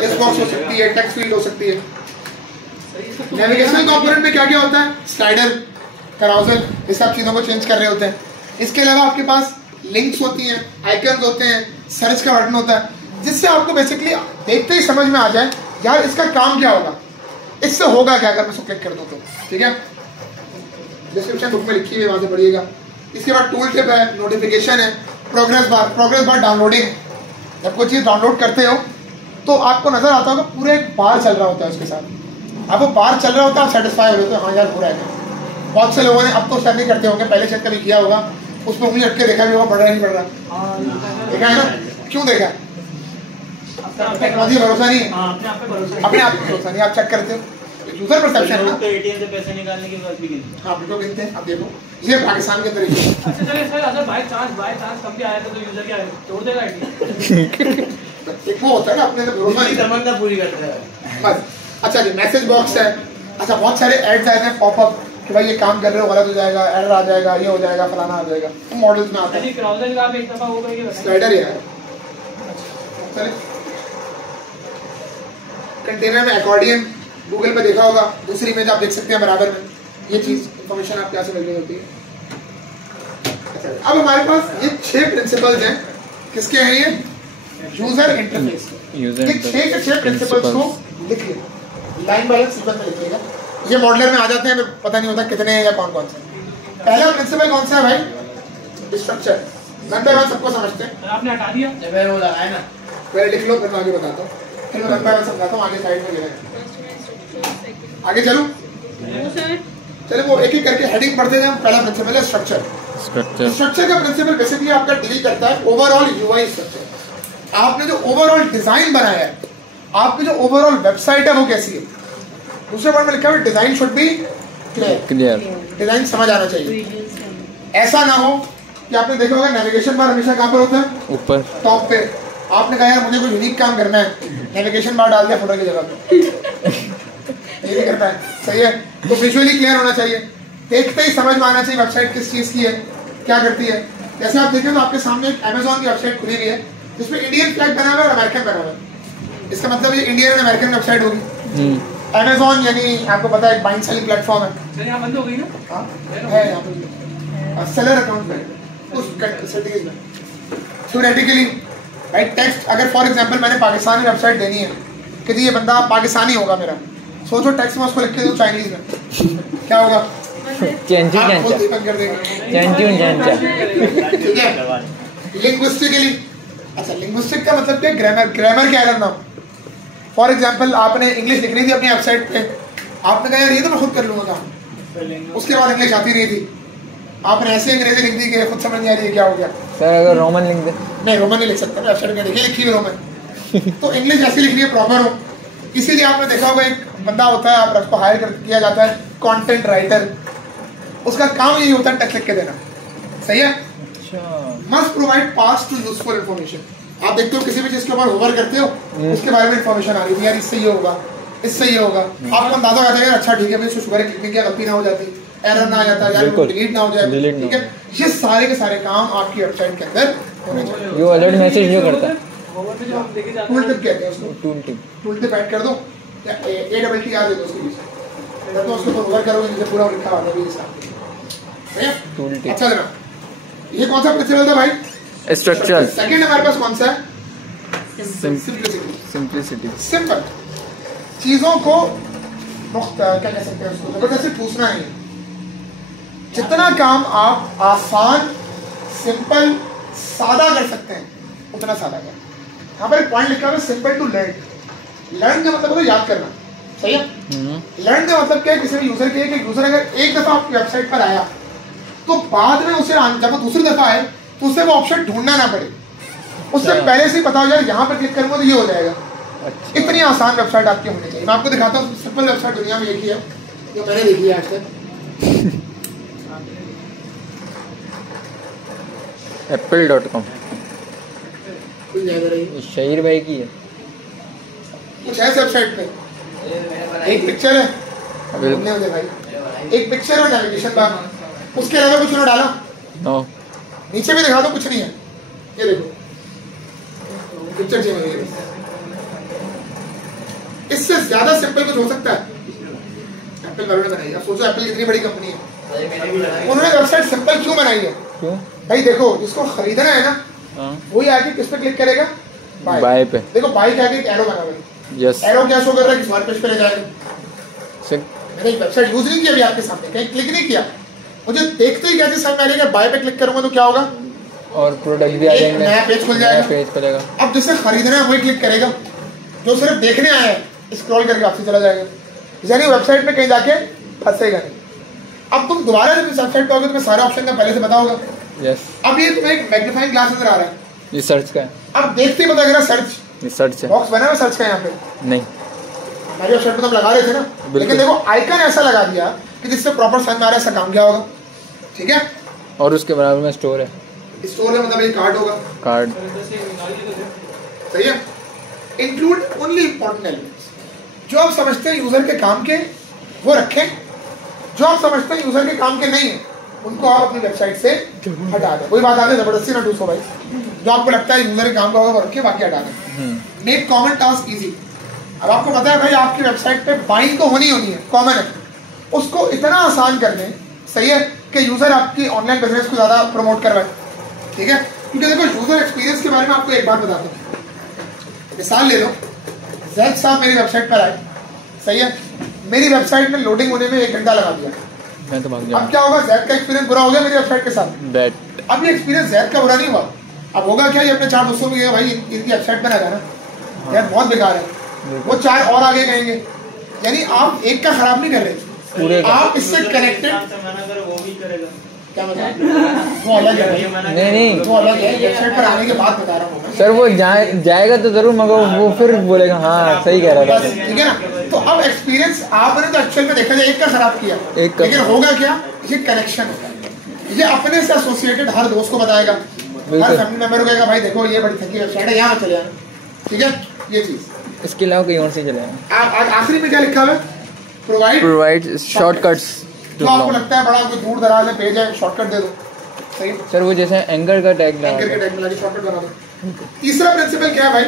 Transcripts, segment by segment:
List box हो सकती है, टेक्स्ट फील्ड हो सकती है। नेविगेशनल कंपोनेंट में क्या क्या होता है? स्लाइडर, कराउजल, ये सब चीजों को चेंज कर रहे होते हैं। इसके अलावा आपके पास लिंक्स होती हैं, आइकन्स होते हैं, सर्च का बटन होता है, जिससे आपको बेसिकली देखते ही समझ में आ जाए यार इसका काम क्या होगा, इससे होगा क्या अगर मैं इसको क्लिक कर दूं तो। ठीक है, डिस्क्रिप्शन बुक में लिखी हुई है, वहां से पढ़िएगा। इसके बाद टूल टिप है, नोटिफिकेशन है, प्रोग्रेस बार डाउनलोडिंग। जब कोई चीज़ डाउनलोड करते हो तो आपको नजर आता होगा पूरा एक बार चल रहा होता है उसके साथ, अब वो बार चल रहा होता है, आप सेटिस्फाई हो रहे हो, हाँ यार हो रहा है। बहुत से लोगों ने अब तो स्टार्ट नहीं करते होंगे, पहले शायद कभी किया होगा, उसमें उंगली रख के देखा भी होगा बढ़ रहा है नहीं बढ़ रहा, देखा है ना? क्यों देखा? टेक्नोलॉजी भरोसा नहीं है, अपने आप पे भरोसा नहीं, आप चेक करते हो यूजर परसेप्शन ना। एटीएम से पैसे निकालने के बाद भी गिनते। हाँ बिल्कुल गिनते हैं। अब देखो ये पाकिस्तान के अंदर ही अच्छा चलिए सर, अगर बाय चांस कम भी आया तो यूजर क्या तोड़ देगा आईडी? एक वो होता है ना अपने से भरोसा नहीं, तमन्ना पूरी करता है बस। अच्छा जी, मैसेज बॉक्स है। अच्छा बहुत सारे एड्स आए हैं पॉपअप कि भाई ये काम कर रहे हो गलत हो जाएगा, एरर आ जाएगा, ये हो जाएगा, फलाना आ जाएगा, तो मॉडल्स में आता है। क्राउजल का आप एक दफा हो गई स्लाइडर है। चलिए कंटेनर में अकॉर्डियन गूगल पे देखा होगा, दूसरी इमेज आप देख सकते हैं बराबर में, ये चीज इंफॉर्मेशन आपके यहाँ से मिल रही होती है। अच्छा, अब हमारे पास ये 6 प्रिंसिपल्स हैं, किसके हैं ये? User interface. ये 6 के 6 प्रिंसिपल्स को लिखिए, लाइन बाय लाइन सीक्वेंस में लिखिएगा। ये मॉडलर में आ जाते हैं, हमें पता नहीं होता कितने हैं या कौन कौन से। पहला प्रिंसिपल कौन सा है भाई? स्ट्रक्चर। वन बाय वन सबको समझते हैं। आपने हटा दिया वो लगाया ना, पहले लिख लो फिर मैं आगे बताता हूँ, फिर मैं वन बाय वन समझाता हूँ, आगे साइड में गिरेगा। आगे चलो, चलो वो एक एक करके हेडिंग पढ़ते हैं। पहला प्रिंसिपल है स्ट्रक्चर। स्ट्रक्चर का प्रिंसिपल बेसिकली आपका डील करता है ओवरऑल यूआई स्ट्रक्चर। आपने जो ओवरऑल डिजाइन बनाया है, आपकी जो ओवरऑल वेबसाइट है वो कैसी है। दूसरे वर्ड में लिखा हुआ design should be clear, design समझ आना चाहिए। ऐसा ना हो कि आपने देखा होगा नेविगेशन बार हमेशा कहाँ पर होता है? ऊपर टॉप पे। आपने कहा यार मुझे कोई यूनिक काम करना है, नेविगेशन बार डाल दिया फुटर की जगह पे, ये नहीं करता है, सही है? तो विजुअली क्लियर होना चाहिए, देखते ही समझ में आना चाहिए वेबसाइट किस चीज की है, क्या करती है। जैसे आप देखें तो आपके सामने एक अमेजोन की वेबसाइट खुली हुई है जिसमें इंडियन फ्लैग बना हुआ है और अमेरिकन बना हुआ है। इसका मतलब ये इंडियन और अमेरिकन वेबसाइट होगी। अमेजोन यानी आपको पता है एक बाइंग सेलिंग प्लेटफॉर्म है। यहाँ बंद हो गई ना? हाँ है यहाँ पर सेलर अकाउंट में उस सिटीज में। थ्योरेटिकली भाई टेक्स्ट अगर फॉर एग्जांपल मैंने पाकिस्तानी वेबसाइट देनी है कि ये बंदा पाकिस्तानी होगा मेरा, सोचो टेक्स्ट में उसको लिख के दूं चाइनीज में, क्या होगा? ठीक है। लिंग्विस्टिकली, अच्छा लिंग्विस्टिक का मतलब क्या? ग्रामर क्या है ना। फॉर एग्जांपल आपने इंग्लिश लिखनी थी अपनी वेबसाइट पे, आपने कहा यार ये तो मैं खुद कर लूंगा काम, उसके बाद इंग्लिश आती नहीं थी, आपने ऐसे अंग्रेजी लिख दी कि खुद समझ नहीं आ रही है क्या हो गया। सर अगर रोमन लिख दे? नहीं रोमन नहीं लिख सकता, वेबसाइट में देखिए लिखी हुई रोमन। तो इंग्लिश ऐसी लिखनी है प्रॉपर हो, इसीलिए आपने देखा होगा एक बंदा होता है, आप उसको हायर किया जाता है कंटेंट राइटर, उसका काम यही होता है टेक्स्ट लिख के देना, सही है? Must provide pass to useful information. आप देखते हो किसी भी चीज के ऊपर होवर करते हो, उसके बारे में इन्फॉर्मेशन आ रही है यार इससे ये होगा, इससे ये होगा, आपको अंदाजा आता है यार अच्छा ठीक है भाई इसको शुगर क्लिकिंग की गलती ना हो जाती, एरर ना आ जाता यार, डिलीट ना हो जाए, ठीक है? ये सारे के सारे काम आपकी वेबसाइट के अंदर होने चाहिए। जो अलर्ट मैसेज जो करता है टूल टिप कहते हैं उसको, टूल टिप ऐड कर दो या ए डबल टी आ दे दो उसके बीच, तो उसको होवर करोगे जिसे पूरा लिखा हुआ है भी हिसाब से, टूल टिप। अच्छा जरा ये कौन सा प्रिंसिपल था भाई? स्ट्रक्चर। सेकंड हमारे पास कौन सा है? सिंपलिसिटी। सिंपल चीजों को क्या कह सकते हैं उसको, जबरदस्ती पूछना है। जितना काम आप आसान, सिंपल, सादा कर सकते हैं उतना सादा कर। यहाँ पर एक पॉइंट लिखा हुआ है सिंपल टू लर्न। लर्न का मतलब होता है याद करना, सही है? लर्न का मतलब क्या है? किसी भी यूजर के कि यूजर अगर एक दफा आपकी वेबसाइट पर आया तो बाद में उसे जब वो दूसरी दफा आए तो उसे वो ऑप्शन ढूंढना ना पड़े, उससे पहले से पता हो जाए यहाँ पर क्लिक करूंगा तो ये हो जाएगा। इतनी आसान वेबसाइट आपकी होनी चाहिए। मैं आपको दिखाता हूँ सिंपल वेबसाइट दुनिया में एक ही है जो मैंने देखी है आज तक। apple.com शहीर भाई की है। कुछ है वेबसाइट पे, एक पिक्चर है भाई, एक पिक्चर और नेविगेशन बार, उसके अलावा कुछ उन्होंने डाला नो। नीचे भी दिखा दो, कुछ नहीं है। ये देखो पिक्चर चेंज हो गई, इससे ज्यादा सिंपल कुछ हो सकता है? एप्पल वालों ने बनाई। अब सोचो एप्पल कितनी बड़ी कंपनी है, उन्होंने वेबसाइट सिंपल क्यों बनाई है? क्यों भाई देखो, जिसको खरीदना है ना, वही आके किस पे क्लिक करेगा? बाय पे। देखो बाय के आगे एक एरो बना हुआ है। यस, एरो क्या शो कर रहा है? किस पेज पे ले जाएगा? मैंने वेबसाइट यूज नहीं किया अभी आपके सामने, कहीं क्लिक नहीं किया, मुझे देखते ही कैसे समझ में आ रहा है बाय पे क्लिक करूंगा तो क्या होगा? और प्रोडक्ट भी आ जाएंगे, नया पेज खुल जाएगा। पेज खुलेगा। अब जिसे खरीदना है वही क्लिक करेगा, जो सिर्फ देखने आया है स्क्रॉल करके वापसी चला जाएगा, यानी वेबसाइट पे कहीं जाके फंसेगा नहीं। अब तुम दोबारा जब इस वेबसाइट पे आओगे तुम्हें सारे ऑप्शन का पहले से पता होगा। यस, अब ये तुम्हें एक मैग्नीफाइंग ग्लास नजर आ रहा है, ये सर्च का है। अब देखते ही पता लग रहा है सर्च, ये सर्च है। बॉक्स बना है सर्च का यहाँ पे नहीं, हमारी वेबसाइट पे तो हम लगा रहे थे ना, लेकिन देखो आइकन ऐसा लगा दिया कि जिससे प्रॉपर समझ में आ रहा है ऐसा काम क्या होगा। ठीक है, और उसके बराबर में स्टोर है। स्टोर है मतलब ये कार्ड होगा, कार्ड। सही है। इंक्लूड ओनली इंपॉर्टेंट एलिमेंट्स, जो आप समझते हैं यूजर के काम के वो रखें, जो आप समझते हैं यूजर के काम के नहीं है उनको आप अपनी वेबसाइट से हटा दें। कोई बात आ गई जबरदस्ती ना डूसो भाई, जो आपको लगता है यूजर के काम का होगा वो रखिए, बाकी हटा दें। Make common task easy. अब आपको पता है भाई आपकी वेबसाइट पे बाइंग तो होनी है, कॉमन है, उसको इतना आसान कर दें, सही है, कि यूजर आपकी ऑनलाइन बिजनेस को ज्यादा प्रमोट करवाए। ठीक है, क्योंकि देखो यूजर एक्सपीरियंस के बारे में आपको एक बात बताता हूँ। मिसाल ले लो, जैद साहब मेरी वेबसाइट पर आए, सही है, मेरी वेबसाइट में लोडिंग होने में 1 घंटा लगा दिया, मैं तो भाग गया। अब क्या होगा? जैद का एक्सपीरियंस बुरा हो गया मेरी वेबसाइट के साथ। बैट। अब ये एक्सपीरियंस जैद का बुरा नहीं हुआ, अब होगा क्या? ये अपने 4 दोस्तों को कहेगा भाई इनकी वेबसाइट पर आ जाना, यार बहुत बेकार है, वो 4 और आगे कहेंगे। यानी आप एक का खराब नहीं कर रहे, पूरे आप इससे कनेक्टेड। मना करो वो भी करेगा, क्या मतलब? वो अलग है, नहीं, वो अलग है, वेबसाइट पर आने के बाद बता रहा हूँ मैं। सर वो जाएगा तो जरूर, मगर वो फिर बोलेगा हाँ सही कह रहा बस, था। ठीक है ना। तो अब एक्सपीरियंस आपने तो एक्चुअल में देखा जाए एक का खराब किया, लेकिन होगा क्या? ये कनेक्शन होगा, ये अपने से एसोसिएटेड हर दोस्त को बताएगा, हर फैमिली मेंबर को कहेगा भाई देखो ये बड़ी थकी वेबसाइट है, यहाँ चले जाना। ठीक है, ये चीज। इसके अलावा कहीं और से चले जाए। आखिरी में क्या लिखा हुआ है? Provide shortcuts. जो आपको लगता है बड़ा कोई दूर दराज है पेज है, शॉर्टकट दे दो। सही सर, वो जैसे एंकर का टैग एंकर के टैग में लगा शॉर्टकट बना दो। तीसरा प्रिंसिपल क्या है भाई?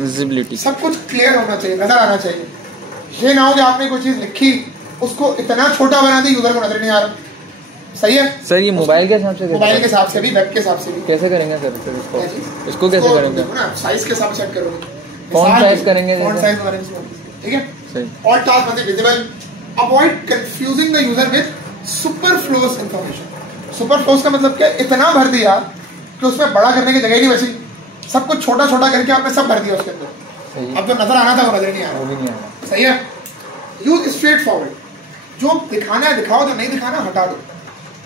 विजिबिलिटी। सब कुछ क्लियर होना चाहिए, नजर आना चाहिए। ये ना हो कि आपने कोई चीज लिखी उसको इतना छोटा बना दी यूजर को नजर नहीं आ रहा। सही है सर, ये मोबाइल के हिसाब से, मोबाइल के हिसाब से भी, वेब के हिसाब से भी कैसे करेंगे सर? इसको कैसे करेंगे? साइज के हिसाब से सेट करोगे, फॉन्ट साइज करेंगे, फॉन्ट साइज करेंगे। ठीक है, सही। All task must be visible. Avoid confusing the user with superfluous information. Superfluous का मतलब क्या? इतना भर दिया कि उसमें बड़ा करने की जगह ही नहीं बची, सब कुछ छोटा छोटा करके आपने सब भर दिया उसके अंदर। अब जो नजर आना था वो नजर नहीं आ वो भी नहीं आ रहा। रहा। सही है। यूज स्ट्रेट फॉरवर्ड, जो दिखाना है दिखाओ, जो नहीं दिखाना हटा दो।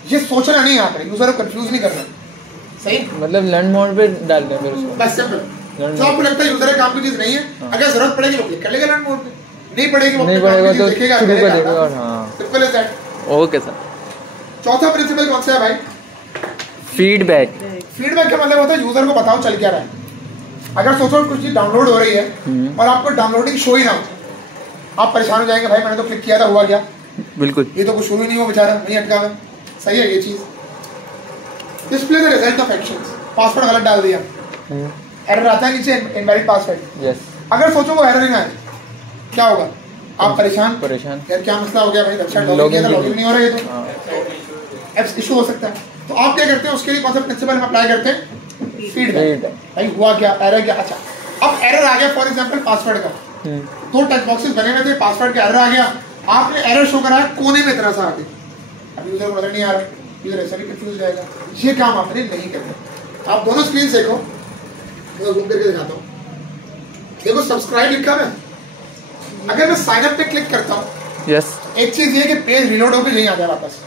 ये सोचना नहीं आता है, यूजर को कंफ्यूज नहीं करना। सही, मतलब लर्न मोड पे डाल दें फिर उसको, बस सिंपल। जो आपको लगता है यूजर के काम की चीज नहीं है, अगर जरूरत पड़ेगी वो क्लिक कर लेगा लर्न मोड पे, नहीं पड़ेगी वो नहीं पड़ेगा तो देखेगा, शुरू कर देगा। हाँ, simple is that. Okay sir. चौथा प्रिंसिपल कौन सा है भाई? फीडबैक। फीडबैक का मतलब होता है यूजर को बताओ चल क्या रहा है। अगर सोचो कुछ चीज डाउनलोड हो रही है और आपको डाउनलोडिंग शो ही ना हो, आप परेशान हो जाएंगे, भाई मैंने तो क्लिक किया था, हुआ क्या? बिल्कुल, ये तो कुछ शुरू ही नहीं हुआ, बेचारा नहीं अटका हुआ। सही है ये चीज। Display the result of actions, password गलत डाल दिया, एरर आता है नीचे, इनवैलिड पासवर्ड। यस। अगर सोचो वो एरर ही ना आए, क्या होगा? आप परेशान यार क्या मसला हो गया भाई, वेबसाइट लॉगिन नहीं हो रहा है, तो एप्स इशू हो सकता है। तो आप क्या करते हैं उसके लिए कौन सा प्रिंसिपल हम अप्लाई करते हैं? फीडबैक। भाई हुआ क्या, एरर क्या? अच्छा, अब एरर आ गया फॉर एग्जांपल पासवर्ड का, 2 टेक्स्ट बॉक्सेस बने हुए थे, पासवर्ड का एरर आ गया, आपने एरर शो कराया कोने में इतना सा आगे, अब यूजर को नजर नहीं आ रहा, यूजर ऐसा भी कंफ्यूज जाएगा। ये काम आपने नहीं करना। आप दोनों स्क्रीन देखो, मैं जूम करके दिखाता हूँ। देखो सब्सक्राइब लिखा है, अगर मैं साइन अप पे क्लिक करता हूँ, यस, एक चीज ये कि पेज रिलोड होकर यहीं आ जाए वापस।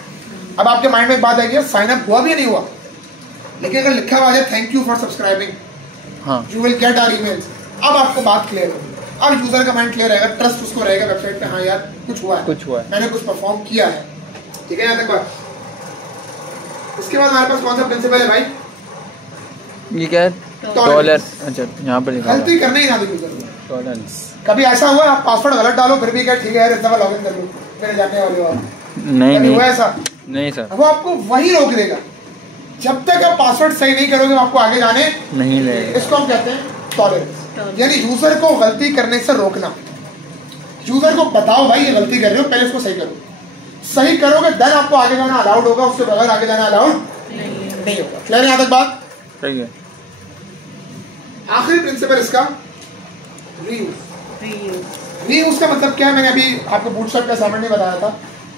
अब आपके माइंड में एक बात आएगी, साइन अप हुआ भी नहीं हुआ, लेकिन अगर लिखा हुआ है thank you for subscribing, you will get our emails, अब आपको बात क्लियर होगी, अब यूजर का माइंड क्लियर रहेगा, ट्रस्ट उसको रहेगा वेबसाइट पे, हाँ यार कुछ हुआ है, मैंने कुछ परफॉर्म किया है। ठीक है, यहाँ तक बात। इसके बाद हमारे पास कौन सा प्रिंसिपल है भाई? ये क्या है? डॉलर। अच्छा, यहाँ पर लिखा है गलती करने ही ना दो यूजर को। टॉलरेंस। कभी ऐसा हुआ आप पासवर्ड गलत डालो फिर भी क्या ठीक है यार इस दफा लॉगिन कर लो, मेरे जानने वाले हो आप? नहीं हुआ ऐसा? नहीं सर, वो आपको वही रोक देगा जब तक आप पासवर्ड सही नहीं करोगे, आपको आगे जाने नहीं ले। इसको हम कहते हैं टॉलरेंस। यानी यूजर को गलती करने से रोकना। यूजर को बताओ भाई ये गलती कर रहे हो, पहले इसको सही करो। सही करोगे देन आपको आगे जाना अलाउड होगा, उसके बगैर आगे जाना अलाउड नहीं होगा। क्लियर है यहाँ तक बात? सही है। आखिरी प्रिंसिपल इसका रीयूज। रीयूज का मतलब क्या है? मैंने अभी आपको बूटस्ट्रैप का असाइनमेंट नहीं बताया था।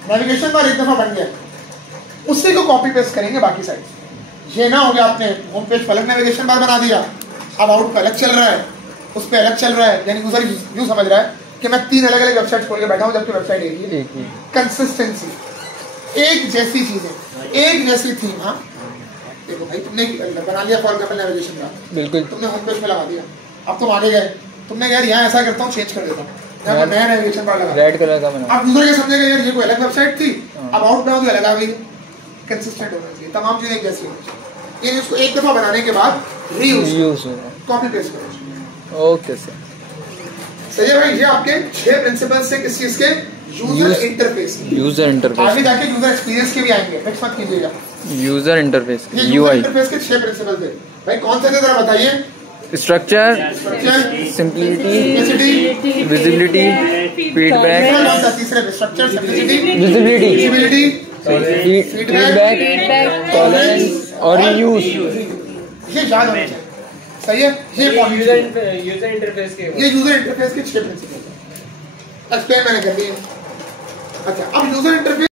नेविगेशन बार एक दफा बन गया, उसी को कॉपी पेस्ट करेंगे बाकी साइड। ये ना हो गया आपने होम पेज पर अलग नेविगेशन बार बना दिया, अब आउट पे अलग चल रहा है, उस पे अलग चल रहा है, यानी यूजर यूं समझ रहा है कि मैं 3 अलग अलग वेबसाइट खोल के बैठा हूं, जबकि वेबसाइट एक ही। कंसिस्टेंसी, एक जैसी चीजें, एक जैसी थीम। हाँ देखो भाई, तुमने बना लिया फॉर एग्जांपल नेविगेशन बार, बिल्कुल तुमने होम पेज पे लगा दिया, अब तुम आगे गए, तुमने यार यहाँ ऐसा करता हूँ चेंज कर देता हूँ, यहाँ नया नेविगेशन बार लगा, रेड कलर का बना। अब यूजर ये समझेगा यार ये कोई अलग वेबसाइट थी, अब आउट बनाओ तो अलग आ गई। कंसिस्टेंट होना चाहिए, तमाम चीजें एक जैसी होनी चाहिए। यानी उसको एक दफा बनाने के बाद रीयूज कॉपी पेस्ट करो। ओके सर, सही है भाई। ये आपके 6 प्रिंसिपल्स हैं किस चीज के? User interface. यूजर इंटरफेस आगे जाके यूजर एक्सपीरियंस के भी आएंगे, मिक्स मत कीजिएगा। यूजर इंटरफेस ये यूजर इंटरफेस के 6 प्रिंसिपल थे भाई। कौन से थे जरा बताइए? Structure, simplicity, visibility, feedback. तीसरे structure, simplicity, visibility, feedback, tolerance और रीयूज। ये याद होना चाहिए। सही है। ये यूजर इंटरफेस के ये यूजर इंटरफेस के 6 प्रिंसिपल एक्सप्लेन मैंने कर दिए। अच्छा, अब यूजर इंटरफेस